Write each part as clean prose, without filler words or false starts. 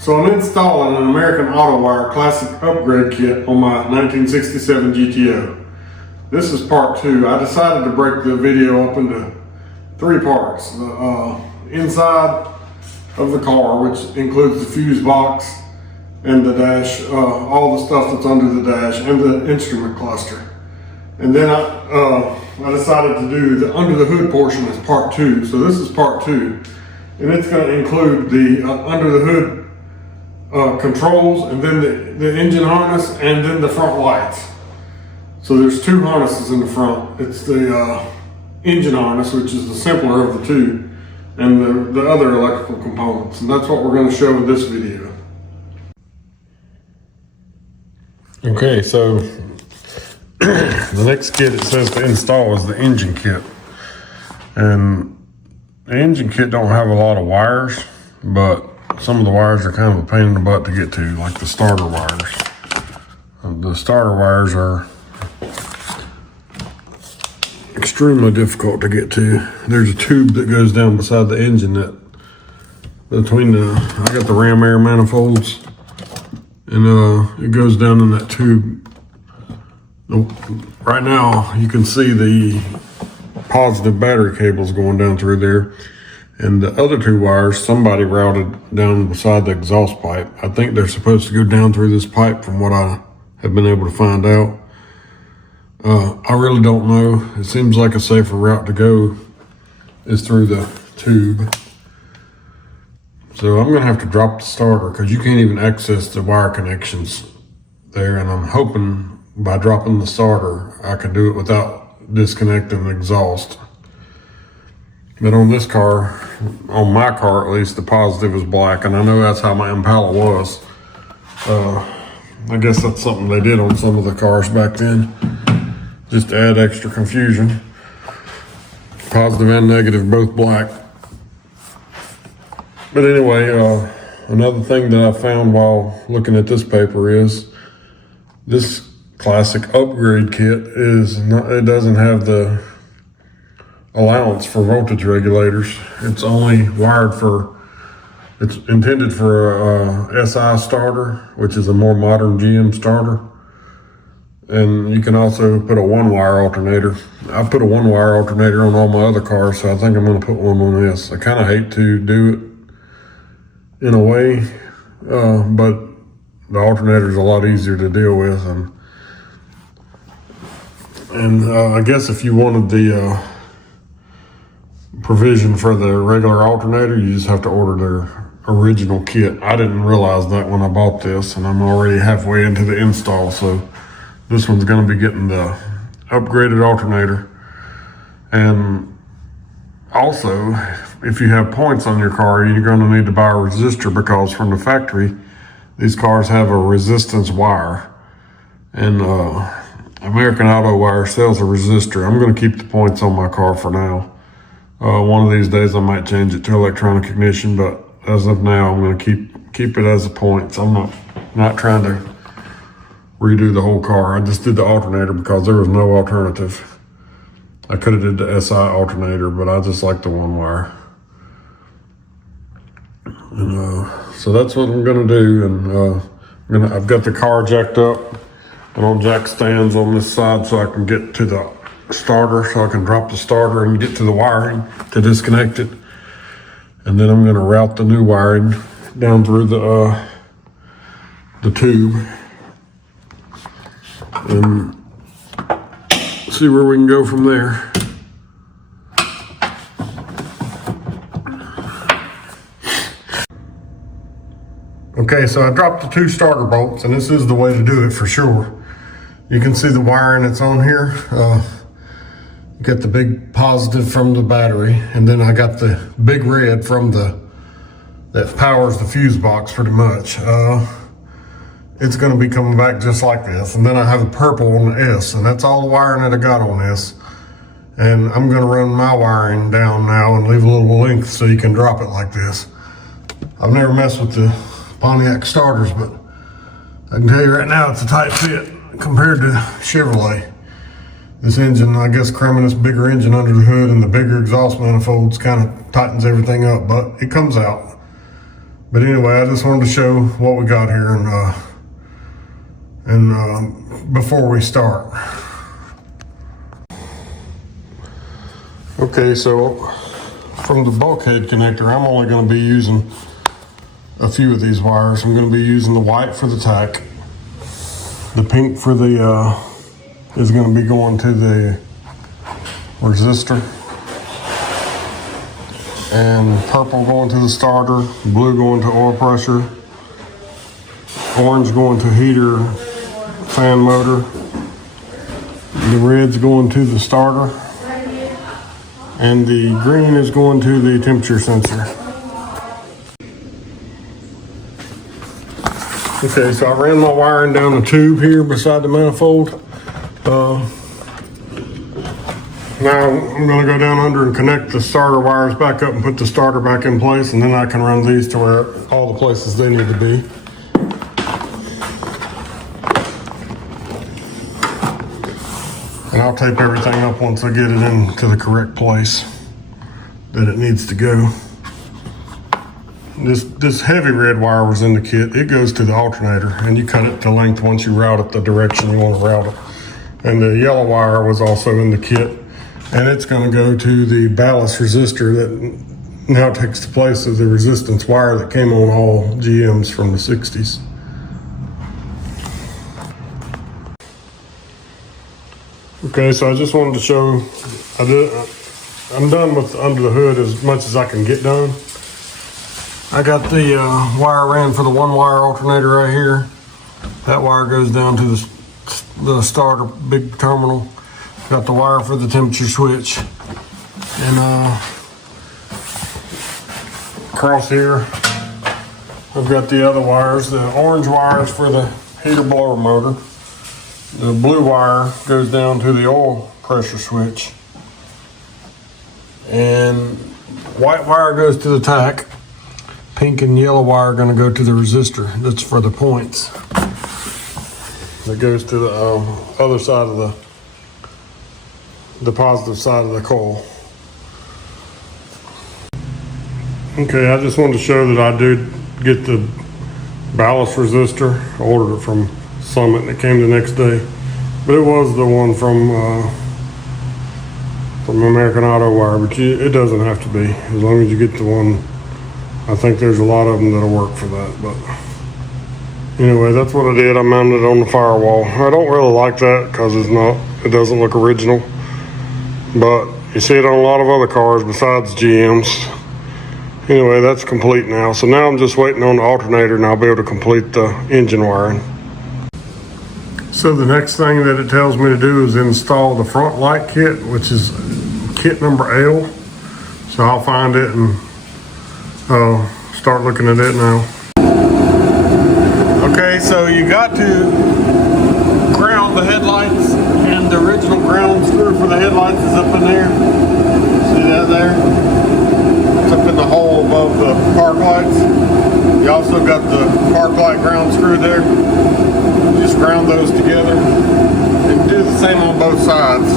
So I'm installing an American Auto Wire Classic Upgrade Kit on my 1967 GTO. This is part 2. I decided to break the video up into 3 parts. The inside of the car, which includes the fuse box and the dash, all the stuff that's under the dash, and the instrument cluster. And then I decided to do the under the hood portion as part 2. So this is part 2. And it's going to include the under the hood controls, and then the engine harness, and then the front lights. So there's 2 harnesses in the front. It's the engine harness, which is the simpler of the 2, and the other electrical components. And that's what we're going to show in this video. Okay, so the next kit it says to install is the engine kit. And the engine kit don't have a lot of wires, but some of the wires are kind of a pain in the butt to get to, like the starter wires. The starter wires are extremely difficult to get to. There's a tube that goes down beside the engine that between I got the ram air manifolds, and it goes down in that tube. Right now you can see the positive battery cables going down through there. And the other 2 wires, somebody routed down beside the exhaust pipe. I think they're supposed to go down through this pipe from what I have been able to find out. I really don't know. It seems like a safer route to go is through the tube. So I'm gonna have to drop the starter because you can't even access the wire connections there. And I'm hoping by dropping the starter, I can do it without disconnecting the exhaust. But on this car, on my car at least, the positive is black, and I know that's how my Impala was. I guess that's something they did on some of the cars back then, just to add extra confusion. Positive and negative, both black. But anyway, another thing that I found while looking at this paper is this Classic Upgrade Kit it doesn't have the allowance for voltage regulators. It's only wired it's intended for a SI starter, which is a more modern GM starter. And you can also put a 1-wire alternator. I put a 1-wire alternator on all my other cars, so I think I'm gonna put one on this. I kind of hate to do it in a way, but the alternator is a lot easier to deal with. And I guess if you wanted the provision for the regular alternator, you just have to order their original kit. I didn't realize that when I bought this, and I'm already halfway into the install, so this one's going to be getting the upgraded alternator. And also, if you have points on your car, you're going to need to buy a resistor, because from the factory these cars have a resistance wire, and American Auto Wire sells a resistor. I'm going to keep the points on my car for now. One of these days I might change it to electronic ignition, but as of now I'm going to keep it as a points. I'm not trying to redo the whole car. I just did the alternator because there was no alternative. I could have did the SI alternator, but I just like the 1-wire. And so that's what I'm gonna do. And I've got the car jacked up, and on jack stands on this side so I can get to the starter, so I can drop the starter and get to the wiring to disconnect it. And then I'm gonna route the new wiring down through the tube and see where we can go from there. Okay, so I dropped the 2 starter bolts, and this is the way to do it for sure. You can see the wiring that's on here. You got the big positive from the battery, and then I got the big red from that powers the fuse box pretty much. It's gonna be coming back just like this. And then I have the purple on the S, and that's all the wiring that I got on this. And I'm gonna run my wiring down now and leave a little length so you can drop it like this. I've never messed with the Pontiac starters, but I can tell you right now it's a tight fit compared to Chevrolet. This engine, I guess cramming this bigger engine under the hood and the bigger exhaust manifolds kind of tightens everything up, but it comes out. But anyway, I just wanted to show what we got here and before we start. Okay, so from the bulkhead connector, I'm only going to be using a few of these wires. I'm going to be using the white for the tack, the pink for the is going to be going to the resistor, and purple going to the starter, blue going to oil pressure, orange going to heater fan motor, the red's going to the starter, and the green is going to the temperature sensor. Okay, so I ran my wiring down the tube here beside the manifold. Now I'm going to go down under and connect the starter wires back up and put the starter back in place, and then I can run these to where all the places they need to be. And I'll tape everything up once I get it into the correct place that it needs to go. This heavy red wire was in the kit. It goes to the alternator, and you cut it to length once you route it the direction you want to route it. And the yellow wire was also in the kit, and it's going to go to the ballast resistor that now takes the place of the resistance wire that came on all GMs from the 60s. Okay, so I just wanted to show, I'm done with under the hood as much as I can get done. I got the wire ran for the 1-wire alternator right here. That wire goes down to the starter big terminal. Got the wire for the temperature switch. And across here, I've got the other wires. The orange wire is for the heater blower motor. The blue wire goes down to the oil pressure switch. And white wire goes to the tack. Pink and yellow wire are going to go to the resistor. That's for the points. That goes to the other side of the positive side of the coil. Okay, I just wanted to show that I did get the ballast resistor. I ordered it from Summit and it came the next day. But it was the one from American Auto Wire, but it doesn't have to be. As long as you get the one, I think there's a lot of them that'll work for that. But anyway, that's what I did. I mounted it on the firewall. I don't really like that because it doesn't look original. But you see it on a lot of other cars besides GM's. Anyway, that's complete now. So now I'm just waiting on the alternator and I'll be able to complete the engine wiring. So the next thing that it tells me to do is install the front light kit, which is kit number L. So I'll find it and start looking at it now. Okay, so you got to ground the headlights, and the original ground screw for the headlights is up in there. See that there? It's up in the hole above the park lights. You also got the park light ground screw there. Just ground those together and do the same on both sides.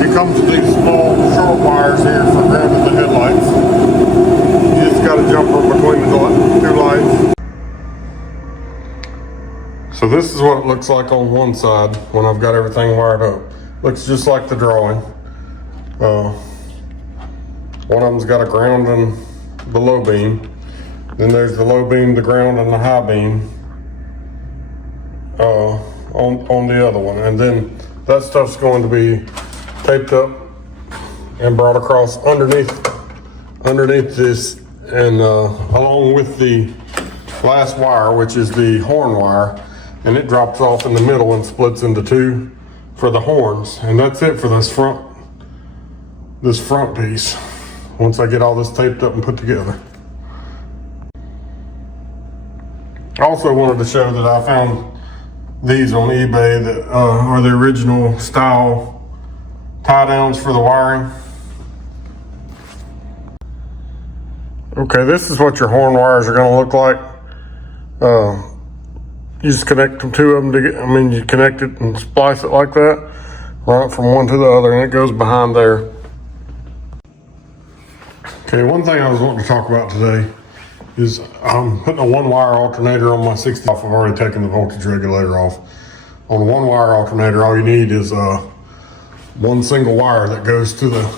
It comes with these small short wires here for grounding the headlights. You just just got to jump from between the two lights. So this is what it looks like on one side when I've got everything wired up. Looks just like the drawing. One of them's got a ground and the low beam. Then there's the low beam, the ground, and the high beam on the other one. And then that stuff's going to be taped up and brought across underneath this, and along with the last wire, which is the horn wire, and it drops off in the middle and splits into two for the horns. And that's it for this front piece, once I get all this taped up and put together. I also wanted to show that I found these on eBay that are the original style tie downs for the wiring. Okay, this is what your horn wires are going to look like. You just connect them, two of them together. You connect it and splice it like that, run it from one to the other, and it goes behind there. Okay, one thing I was wanting to talk about today is I'm putting a one-wire alternator on my 60 off. I've already taken the voltage regulator off. On a one-wire alternator, all you need is one single wire that goes to the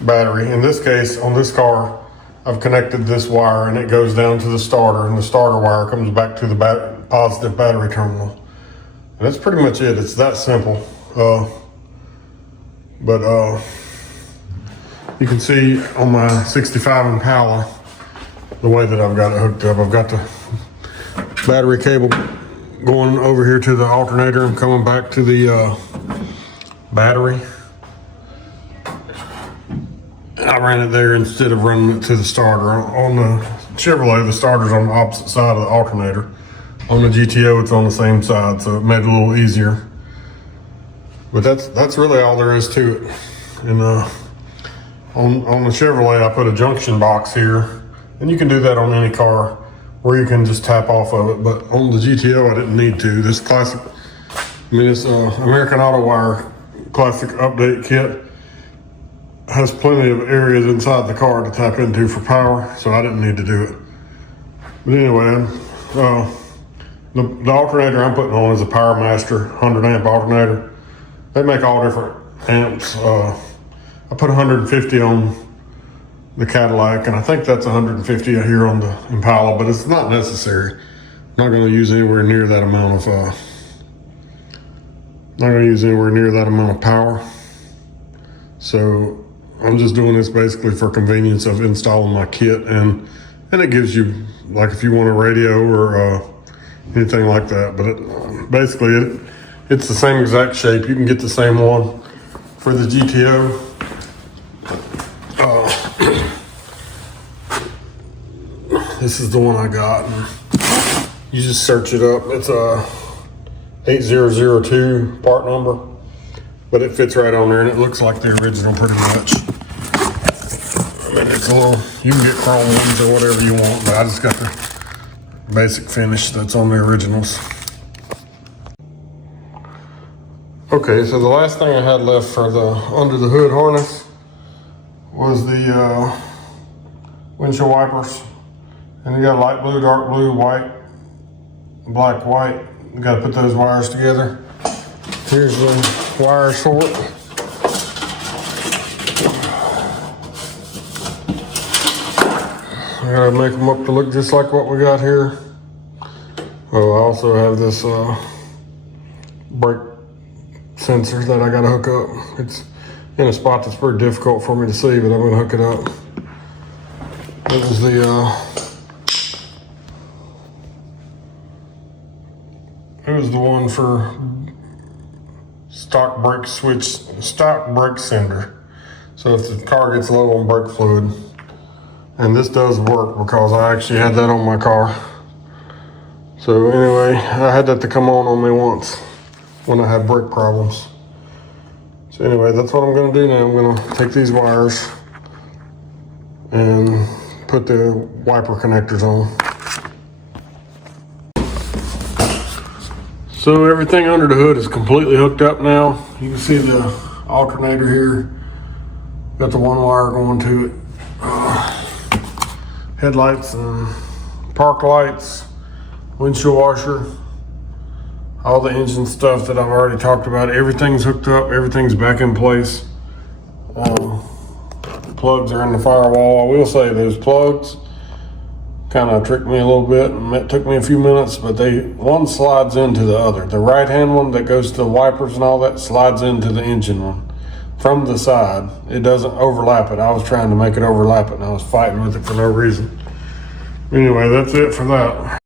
battery. In this case, on this car, I've connected this wire and it goes down to the starter, and the starter wire comes back to the positive battery terminal. And that's pretty much it. It's that simple. But you can see on my 65 Impala the way that I've got it hooked up. I've got the battery cable going over here to the alternator and coming back to the battery. I ran it there instead of running it to the starter. On the Chevrolet, the starter's on the opposite side of the alternator. On the GTO, it's on the same side, so it made it a little easier. But that's really all there is to it. And on the Chevrolet, I put a junction box here, and you can do that on any car where you can just tap off of it. But on the GTO, I didn't need to. This classic, this American Auto Wire classic update kit has plenty of areas inside the car to tap into for power, so I didn't need to do it. But anyway, the alternator I'm putting on is a PowerMaster 100 amp alternator. They make all different amps. I put 150 on the Cadillac, and I think that's 150 here on the Impala, but it's not necessary. I'm not going to use anywhere near that amount of power. So I'm just doing this basically for convenience of installing my kit, and it gives you, like, if you want a radio or anything like that. But basically it's the same exact shape. You can get the same one for the GTO. This is the one I got. You just search it up. It's a 8002 part number, but it fits right on there, and it looks like the original pretty much. It's a little, you can get chrome ones or whatever you want, but I just got the basic finish that's on the originals. Okay, so the last thing I had left for the under the hood harness was the windshield wipers. And you got light blue, dark blue, white, black, white. You got to put those wires together. Here's the wires for it. I gotta make them up to look just like what we got here. Oh, I also have this brake sensor that I gotta hook up. It's in a spot that's pretty difficult for me to see, but I'm gonna hook it up. This is it was the one for stock brake sender. So if the car gets low on brake fluid, and this does work because I actually had that on my car. So anyway, I had that to come on me once when I had brake problems. So anyway, that's what I'm gonna do now. I'm gonna take these wires and put the wiper connectors on. So everything under the hood is completely hooked up now. You can see the alternator here. Got the one wire going to it. headlights and park lights, windshield washer, all the engine stuff that I've already talked about. Everything's hooked up, everything's back in place. Plugs are in the firewall. I will say those plugs kind of tricked me a little bit, and it took me a few minutes, but one slides into the other. The right hand one that goes to the wipers and all that slides into the engine one from the side. It doesn't overlap it. I was trying to make it overlap it and I was fighting with it for no reason. Anyway, that's it for that.